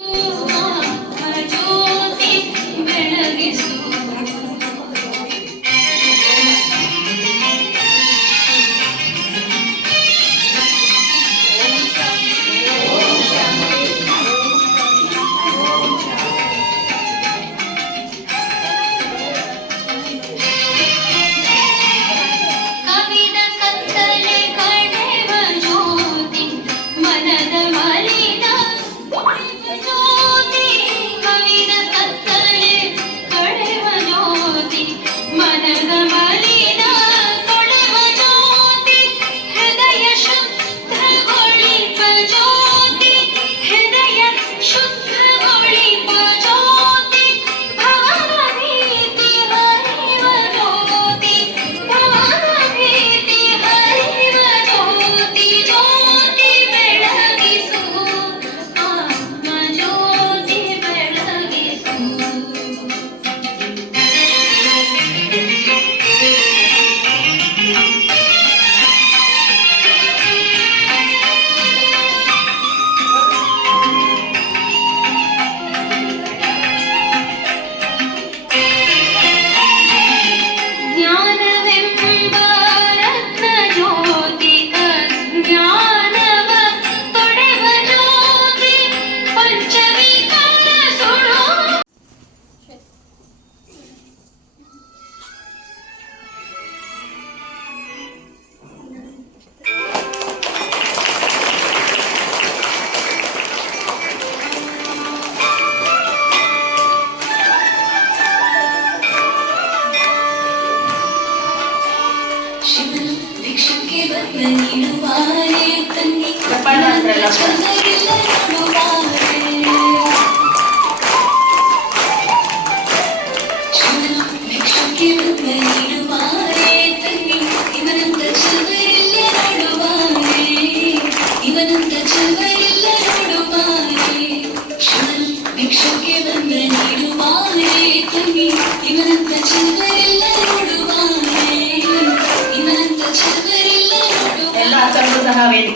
ಜ್ಯೋತಿ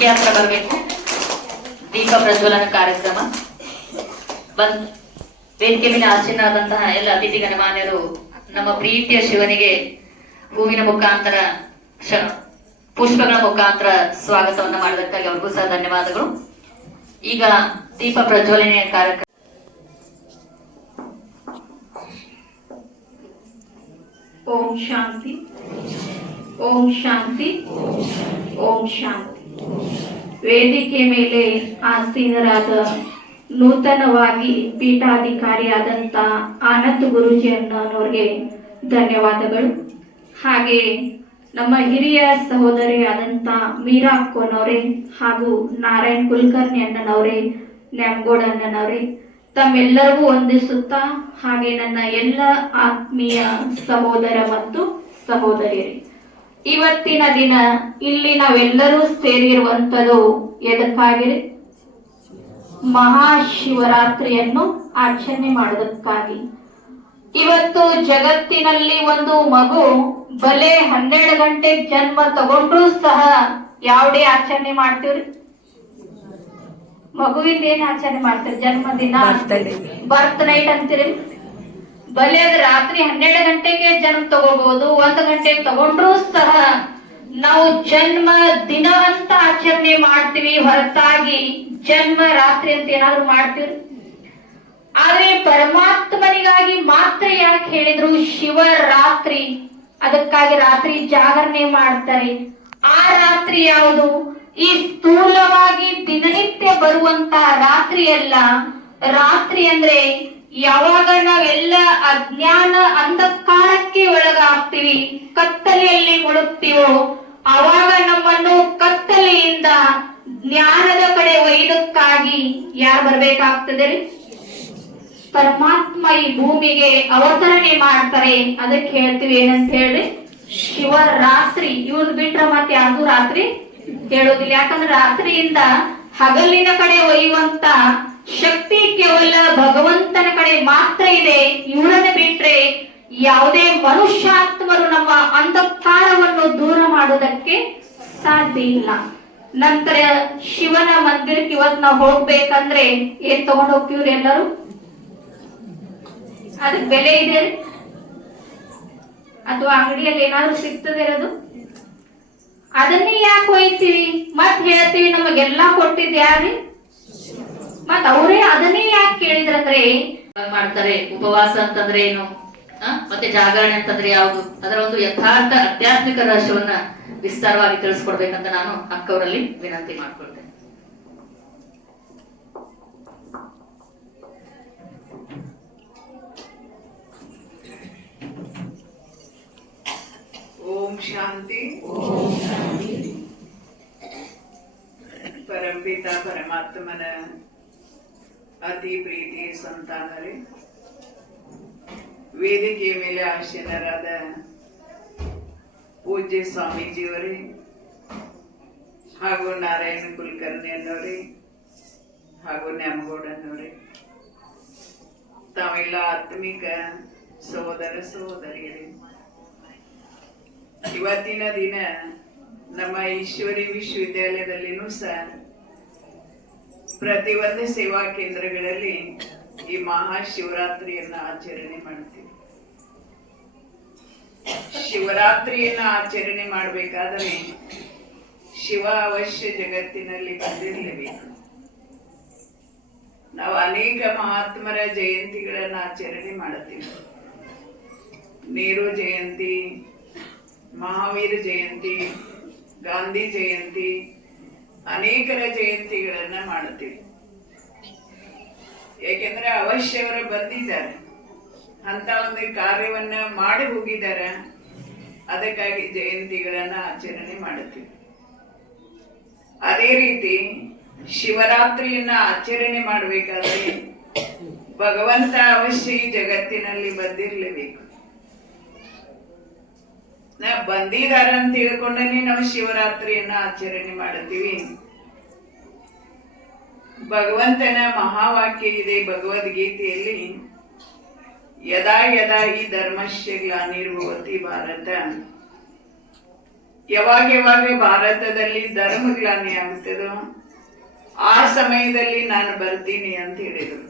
ವೇದಿಕೆ ಹತ್ರ ಬರಬೇಕು. ದೀಪ ಪ್ರಜ್ವಲನ ಕಾರ್ಯಕ್ರಮ. ಬಂದ್ ವೇದಿಕೆ ಮೇಲೆ ಆಸೀನಾದಂತಹ ಎಲ್ಲ ಅತಿಥಿ ಗಣಮಾನ್ಯರು, ನಮ್ಮ ಪ್ರೀತಿಯ ಶಿವನಿಗೆ ಹೂವಿನ ಮುಖಾಂತರ ಪುಷ್ಪಗಳ ಮುಖಾಂತರ ಸ್ವಾಗತವನ್ನ ಮಾಡಿದಕ್ಕಾಗಿ ಅವ್ರಿಗೂ ಸಹ ಧನ್ಯವಾದಗಳು. ಈಗ ದೀಪ ಪ್ರಜ್ವಲನೆಯ ಕಾರ್ಯಕ್ರಮ. ಓಂ ಶಾಂತಿ. ಓಂ ಶಾಂತಿ. ಓಂ ಶಾಂತಿ. ವೇದಿಕೆ ಮೇಲೆ ಆಸೀನರಾದ ನೂತನವಾಗಿ ಪೀಠಾಧಿಕಾರಿಯಾದಂಥ ಆನಂದ್ ಗುರೂಜಿ ಅನ್ನೋರಿಗೆ ಧನ್ಯವಾದಗಳು. ಹಾಗೆ ನಮ್ಮ ಹಿರಿಯ ಸಹೋದರಿಯಾದಂಥ ಮೀರಾ ಅಕ್ಕೋನವರೇ ಹಾಗೂ ನಾರಾಯಣ್ ಕುಲಕರ್ಣಿ ಅಣ್ಣನವರೇ, ನ್ಯಾಮ್ಗೋಡ್ ಅಣ್ಣನವರೇ, ತಮ್ಮೆಲ್ಲರಿಗೂ ವಂದಿಸುತ್ತಾ ಹಾಗೆ ನನ್ನ ಎಲ್ಲ ಆತ್ಮೀಯ ಸಹೋದರ ಮತ್ತು ಸಹೋದರಿಯರೇ. ಇವತ್ತಿನ ದಿನ ಇಲ್ಲಿ ನಾವೆಲ್ಲರೂ ಸೇರಿರುವಂತದ್ದು ಎದಕ್ಕಾಗಿ ಮಹಾಶಿವರಾತ್ರಿಯನ್ನು ಆಚರಣೆ ಮಾಡೋದಕ್ಕಾಗಿ ಇವತ್ತು ಜಗತ್ತಿನಲ್ಲಿ ಒಂದು ಮಗು ಬಲೆ ಹನ್ನೆರಡು ಗಂಟೆ ಜನ್ಮ ತಗೊಂಡ್ರೂ ಸಹ ಯಾವುದೇ ಆಚರಣೆ ಮಾಡ್ತೀವ್ರಿ? ಮಗುವಿಂದ ಏನ್ ಆಚರಣೆ ಮಾಡ್ತೀರಿ? ಜನ್ಮದಿನ? ಬರ್ತ್ ನೈಟ್ ಅಂತೀರಿ? ಬಲೆ ಅದು ರಾತ್ರಿ ಹನ್ನೆರಡು ಗಂಟೆಗೆ ಜನ್ಮ ತಗೋಬಹುದು ಒಂದು ಗಂಟೆಗೆ ತಗೊಂಡ್ರೂ ಸಹ ನಾವು ಜನ್ಮ ದಿನ ಅಂತ ಆಚರಣೆ ಮಾಡ್ತೀವಿ, ಹೊರತಾಗಿ ಜನ್ಮ ರಾತ್ರಿ ಅಂತ ಏನಾದ್ರು ಮಾಡ್ತೀವಿ ಆದ್ರೆ ಪರಮಾತ್ಮನಿಗಾಗಿ ಮಾತ್ರ ಯಾಕೆ ಹೇಳಿದ್ರು ಶಿವರಾತ್ರಿ? ಅದಕ್ಕಾಗಿ ರಾತ್ರಿ ಜಾಗರಣೆ ಮಾಡ್ತಾರೆ. ಆ ರಾತ್ರಿ ಯಾವುದು? ಈ ಸ್ಥೂಲವಾಗಿ ದಿನನಿತ್ಯ ಬರುವಂತ ರಾತ್ರಿ ಅಲ್ಲ. ರಾತ್ರಿ ಅಂದ್ರೆ ಯಾವಾಗ ನಾವೆಲ್ಲ ಅಜ್ಞಾನ ಅಂಧಕಾರಕ್ಕೆ ಒಳಗಾಗ್ತೀವಿ, ಕತ್ತಲೆಯಲ್ಲಿ ಮುಳುಗ್ತೀವೋ ಅವಾಗ ನಮ್ಮನ್ನು ಕತ್ತಲೆಯಿಂದ ಜ್ಞಾನದ ಕಡೆ ಒಯ್ದಕ್ಕಾಗಿ ಯಾರು ಬರ್ಬೇಕಾಗ್ತದೆ ಪರಮಾತ್ಮ ಈ ಭೂಮಿಗೆ ಅವತರಣೆ ಮಾಡ್ತಾರೆ. ಅದಕ್ಕೆ ಹೇಳ್ತೀವಿ ಏನಂತ ಹೇಳಿ ಶಿವರಾತ್ರಿ. ಇವ್ರು ಬಿಟ್ರ ಮತ್ತೆ ಯಾರ್ದು ರಾತ್ರಿ ಹೇಳೋದಿಲ್ಲ. ಯಾಕಂದ್ರೆ ರಾತ್ರಿಯಿಂದ ಹಗಲಿನ ಕಡೆ ಒಯ್ಯುವಂತ ಶಕ್ತಿ ಕೇವಲ ಭಗವಂತನ ಕಡೆ ಮಾತ್ರ ಇದೆ, ಇವರನ್ನ ಬಿಟ್ರೆ ಯಾವುದೇ ಮನುಷ್ಯಾತ್ಮರು ನಮ್ಮ ಅಂಧಕಾರವನ್ನು ದೂರ ಮಾಡುವುದಕ್ಕೆ ಸಾಧ್ಯ ಇಲ್ಲ. ನಂತರ ಶಿವನ ಮಂದಿರಕ್ಕೆ ಇವತ್ ನಾವು ಹೋಗ್ಬೇಕಂದ್ರೆ ಏನ್ ತಗೊಂಡ್ ಹೋಗ್ತೀವ್ರಿ ಎಲ್ಲರೂ? ಅದಕ್ ಬೆಲೆ ಇದೆ? ಅಥವಾ ಅಂಗಡಿಯಲ್ಲಿ ಏನಾದ್ರು ಸಿಗ್ತದೆ ಅದು ಅದನ್ನೇ ಯಾಕೆ ಹೋಯ್ತೀವಿ ಮತ್ ಹೇಳ್ತೀವಿ, ನಮಗೆಲ್ಲಾ ಕೊಟ್ಟಿದ್ ಯಾರಿ ಮತ್ ಅವರೇ ಅದನ್ನೇ ಯಾಕೆ ಕೇಳಿದ್ರಂದ್ರೆ ಮಾಡ್ತಾರೆ ಉಪವಾಸ ಅಂತಂದ್ರೆ ಏನು? ಮತ್ತೆ ಜಾಗರಣೆ ಅಂತಂದ್ರೆ ಯಾವುದು? ಅದರ ಒಂದು ಯಥಾರ್ಥ ಆಧ್ಯಾತ್ಮಿಕ ರಹಸ್ಯವನ್ನ ವಿಸ್ತಾರವಾಗಿ ತಿಳಿಸ್ಕೊಡ್ಬೇಕಂತ ನಾನು ಅಕ್ಕವರಲ್ಲಿ ವಿನಂತಿ ಮಾಡ್ಕೊಳ್ತೇನೆ. ಓಂ ಶಾಂತಿ. ಪರಂಪಿತ ಪರಮಾತ್ಮನ ಅತಿ ಪ್ರೀತಿ ಸಂತಾನರೇ. ವೇದಿಕೆಯ ಮೇಲೆ ಆಶೀನರಾದ ಪೂಜ್ಯ ಸ್ವಾಮೀಜಿಯವರೇ ಹಾಗೂ ನಾರಾಯಣ ಕುಲಕರ್ಣಿ ಅನ್ನೋರೇ ಹಾಗೂ ನ್ಯಾಮಗೌಡನವರೇ. ತಾವೆಲ್ಲ ಆತ್ಮಿಕ ಸಹೋದರ ಸಹೋದರಿಯರೇ. ಇವತ್ತಿನ ದಿನ ನಮ್ಮ ಈಶ್ವರಿ ವಿಶ್ವವಿದ್ಯಾಲಯದಲ್ಲಿನೂ ಸಹ ಪ್ರತಿಯೊಂದು ಸೇವಾ ಕೇಂದ್ರಗಳಲ್ಲಿ ಈ ಮಹಾಶಿವರಾತ್ರಿಯನ್ನ ಆಚರಣೆ ಮಾಡ್ತೀವಿ. ಶಿವರಾತ್ರಿಯನ್ನ ಆಚರಣೆ ಮಾಡಬೇಕಾದರೆ ಶಿವ ಅವಶ್ಯ ಜಗತ್ತಿನಲ್ಲಿ ಬಂದಿರಲೇಬೇಕು. ನಾವು ಅನೇಕ ಮಹಾತ್ಮರ ಜಯಂತಿಗಳನ್ನ ಆಚರಣೆ ಮಾಡುತ್ತೀವಿ ನೆಹರು ಜಯಂತಿ, ಮಹಾವೀರ ಜಯಂತಿ, ಗಾಂಧಿ ಜಯಂತಿ ಅನೇಕರ ಜಯಂತಿಗಳನ್ನ ಮಾಡುತ್ತೀವಿ. ಯಾಕೆಂದ್ರೆ ಅವಶ್ಯವರು ಬಂದಿದ್ದಾರೆ. ಅಂತ ಒಂದು ಕಾರ್ಯವನ್ನ ಮಾಡಿ ಹೋಗಿದ್ದಾರೆ. ಅದಕ್ಕಾಗಿ ಜಯಂತಿಗಳನ್ನ ಆಚರಣೆ ಮಾಡುತ್ತೀವಿ. ಅದೇ ರೀತಿ ಶಿವರಾತ್ರಿಯನ್ನ ಆಚರಣೆ ಮಾಡಬೇಕಾದ್ರೆ ಭಗವಂತ ಅವಶ್ಯ ಈ ಜಗತ್ತಿನಲ್ಲಿ ಬಂದಿರಲೇಬೇಕು. ನಾ ಬಂದಿದಾರ ಅಂತ ತಿಳ್ಕೊಂಡೇ ನಾವು ಶಿವರಾತ್ರಿಯನ್ನ ಆಚರಣೆ ಮಾಡುತ್ತೀವಿ. ಭಗವಂತನ ಮಹಾವಾಕ್ಯ ಇದೆ ಭಗವದ್ಗೀತೆಯಲ್ಲಿ, ಯದಾ ಯದಾ ಈ ಧರ್ಮಶ್ಯ ಗ್ಲಾನಿರ್ಭವತಿ ಭಾರತ. ಯಾವಾಗ ಯಾವಾಗ ಭಾರತದಲ್ಲಿ ಧರ್ಮ ಗ್ಲಾನಿ ಆ ಸಮಯದಲ್ಲಿ ನಾನು ಬರ್ತೀನಿ ಅಂತ ಹೇಳಿದರು.